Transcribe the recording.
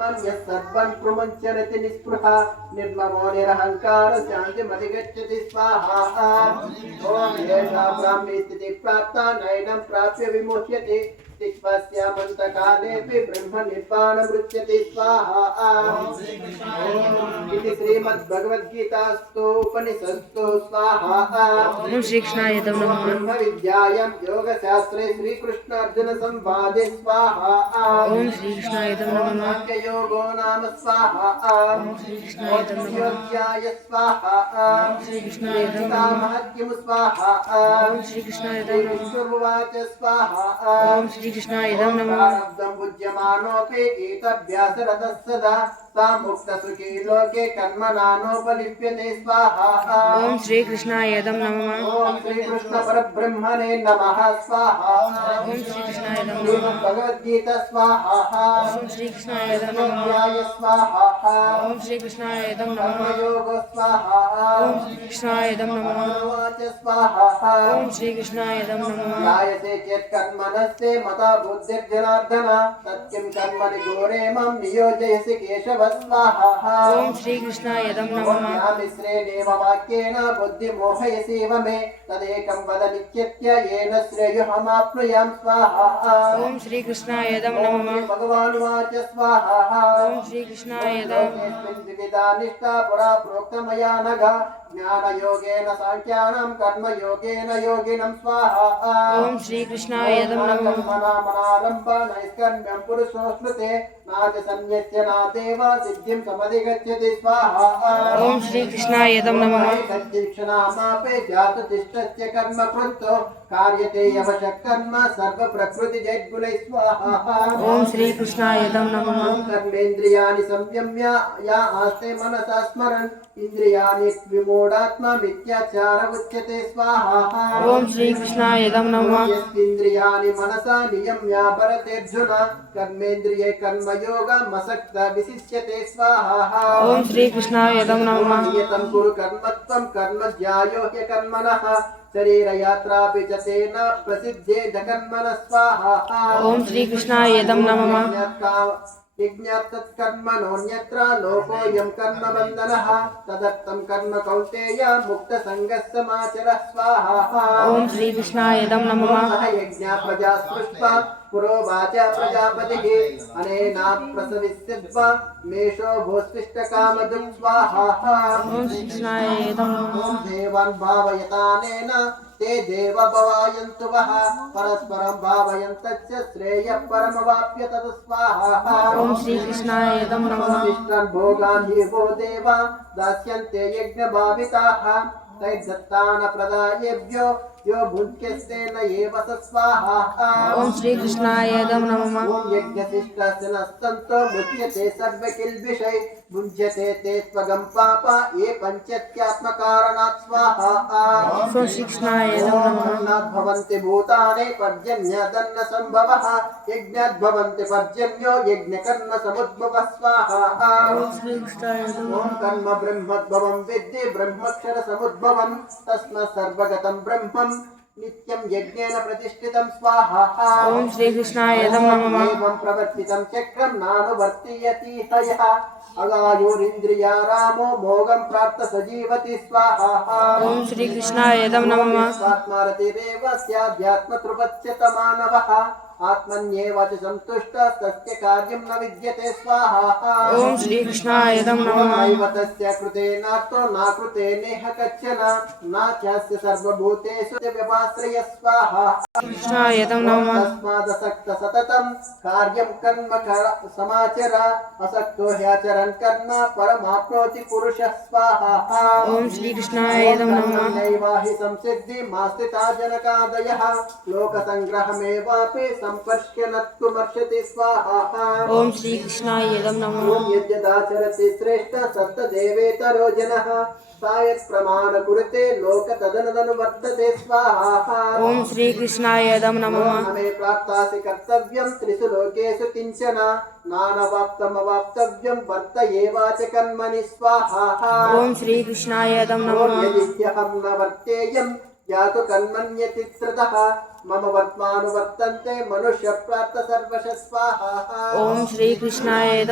सर्वं प्रमुञ्चनति निःस्पृहा निर्ममो निरहङ्कार शान्तिमधिगच्छति स्वाहा ॐ एषा ब्राह्मी स्थितिः प्राप्ता नयनं प्राप्य विमुह्यते तिष्ठस्यामन्तकालेऽपि ब्रह्मनिर्वाणमृच्छति स्वाहा इति श्रीमद्भगवद्गीतास्तु उपनिषत्सु स्वाहा ओम श्री कृष्णाय नमः। ब्रह्मविद्यायां योगशास्त्रे श्रीकृष्णार्जुनसंवादे स्वाहा ओम श्री कृष्णाय नमः। योगो नाम स्वाहा ओम श्री कृष्णाय नमः। योग्याय स्वाहा ओम श्री कृष्णाय नमः। महत्यं स्वाहा ओम श्री कृष्णाय नमः। विष्णुर्वाच स्वाहा ओम श्री कृष्णाय नमः। प्रारब्धं बुध्यमानोऽपि गीतभ्यासरतः सदा सा मुक्तसुखी लोके कर्मणानोपलिप्यते स्वाहा ओम श्री कृष्णाय नमः। ओम श्री कृष्ण परब्रह्मणे नमः स्वाहा ओम श्री कृष्णाय नमः। श्रीमद्भगवद्गीता स्वाहा ओम श्री कृष्णाय नमः। योग्याय स्वाहा ओम श्री कृष्णाय नमः। कर्मयोग स्वाहा ओम श्री कृष्णाय नमः। मनोवाच स्वाहा ओम श्री कृष्णाय नमः। जायते चेत् कर्मणस्ते मता बुद्धिर्जनार्दन सत्यं कर्मणि घोरे मां नियोजयसि केशव स्वाहा ओम श्री कृष्णाय नमः। मिश्रेणेव वाक्येन बुद्धिमोहयसीव मे तदेकं वद नित्यत्य येन श्रेयोऽहमाप्नुयां स्वाहा ओम श्री कृष्णाय नमः। भगवानुवाच स्वाहा ओम श्री कृष्णाय नमः। द्विविधा निष्ठा पुरा प्रोक्तमया नघ ज्ञानयोगेन साङ्ख्यानां कर्मयोगेन योगिनं स्वाहा ओम श्री कृष्णाय नमः। कर्मणामनारम्भ नैष्कर्म्यं पुरुषो स्मृते नागसन्न्यस्य नादेव सिद्धिं समधिगच्छति स्वाहा ओम श्री कृष्णाय नमः। तद्दीक्षणामापे जाततिष्ठस्य कर्म कृतो कार्यते यवशः कर्म सर्वप्रकृति जयद्गुणैः स्वाहा ओम श्री कृष्णाय नमः। कर्मेन्द्रियाणि संयम्य या आस्ते मनसा स्मरन् इन्द्रियाणि विमूढात्मा मिथ्याचार उच्यते स्वाहा ओम श्री कृष्णाय नमः। यस्त्विन्द्रियाणि मनसा नियम्यापरतेऽर्जुन कर्मेन्द्रिये कर्मयोगमसक्त विशिष्यते स्वाहा ओम श्री कृष्णाय नमः। नियतं कुरु कर्मत्वं कर्म ज्यायो ह्यकर्मणः शरीरयात्रापि च तेन प्रसिद्धे जगन्मनः स्वाहा ओम श्री कृष्णाय नमः। यज्ञात् तत्कर्मणोऽन्यत्र लोकोऽयं कर्मबन्धनः तदर्थं कर्म कौन्तेय मुक्तसङ्गः समाचरः स्वाहा ओम श्री कृष्णाय नमः। यज्ञा प्रजा स्पृष्ट्वा पुरोवाच प्रजापतिः अनेना प्रसविष्यद्वा मेषो भूस्विष्टकामधुक् स्वाहा ओम श्री कृष्णाय नमः। ॐ देवान् भावयतानेन ते देव भवायन्तु वः परस्परं भावयन्तश्च श्रेयः परमवाप्य तत् स्वाहा ओम श्री कृष्णाय नमः। इष्टान् भोगान् हि वो देवा दास्यन्ते यज्ञभाविताः तैर्दत्तान प्रदायेभ्यो यो भुङ्क्यस्तेन एव स स्वाहा ओम श्री कृष्णाय नमः। ॐ यज्ञशिष्टस्य नस्तन्तो मुच्यते सर्वकिल्बिषै भुञ्जते ते स्वगं पाप ये पञ्चत्यात्मकारणात् स्वाहा ओम श्री कृष्णाय नमः। भवन्ति भूतानि पर्जन्यदन्न संभवः यज्ञात् भवन्ति पर्जन्यो यज्ञकर्म समुद्भवः स्वाहा ओम श्री कृष्णाय नमः। ॐ कर्म ब्रह्मोद्भवं विद्धि ब्रह्मक्षर समुद्भवं तस्मात् सर्वगतं ब्रह्मं नित्यं यज्ञेन प्रतिष्ठितं स्वाहा ओम श्री कृष्णाय नमः। एवं प्रवर्तितं चक्रं नानुवर्तयति हयः अगायुरिन्द्रिया रामो मोगं प्राप्त सजीवति स्वाहा ओम श्री कृष्णाय नमः। स्वात्मारतिरेव स्याध्यात्मकृपच्यत मानवः आत्मन्येव च सन्तुष्टः तस्य कार्यं न विद्यते स्वाहा ओम श्री कृष्णाय नमः। नैव तस्य कृतेनार्थो नाकृते नेह कश्चन न चास्य सर्वभूतेषु व्यपाश्रय स्वाहा कृष्णाय नमः। तस्मादसक्त सततं कार्यं कर्म समाचर असक्तो ह्याचरन् कर्म परमाप्नोति पुरुषः स्वाहा ओम श्री कृष्णाय नमः। नैवाहि संसिद्धिमास्थिता जनकादयः लोकसङ्ग्रहमेवापि संपर्श्य नत्वमर्षति स्वाहा ओम श्री कृष्णाय नमः। ॐ यद्यदाचरति श्रेष्ठ सप्तदेवेतरो जनः सायत् प्रमाण कुरुते लोक तदनुवर्तते स्वाहा ओम श्री कृष्णाय नमः। हमें प्राप्तासि कर्तव्यं त्रिषु लोकेषु किञ्चन नानवाप्तमवाप्तव्यं वर्त एवाच कर्मणि स्वाहा ओम श्री कृष्णाय नमः। यदिह्यहं न वर्तेयं यातु कर्मण्यतित्रतः मम वर्त्मानुवर्तन्ते मनुष्य प्राप्त सर्वश स्वाहा ओम श्री कृष्णाय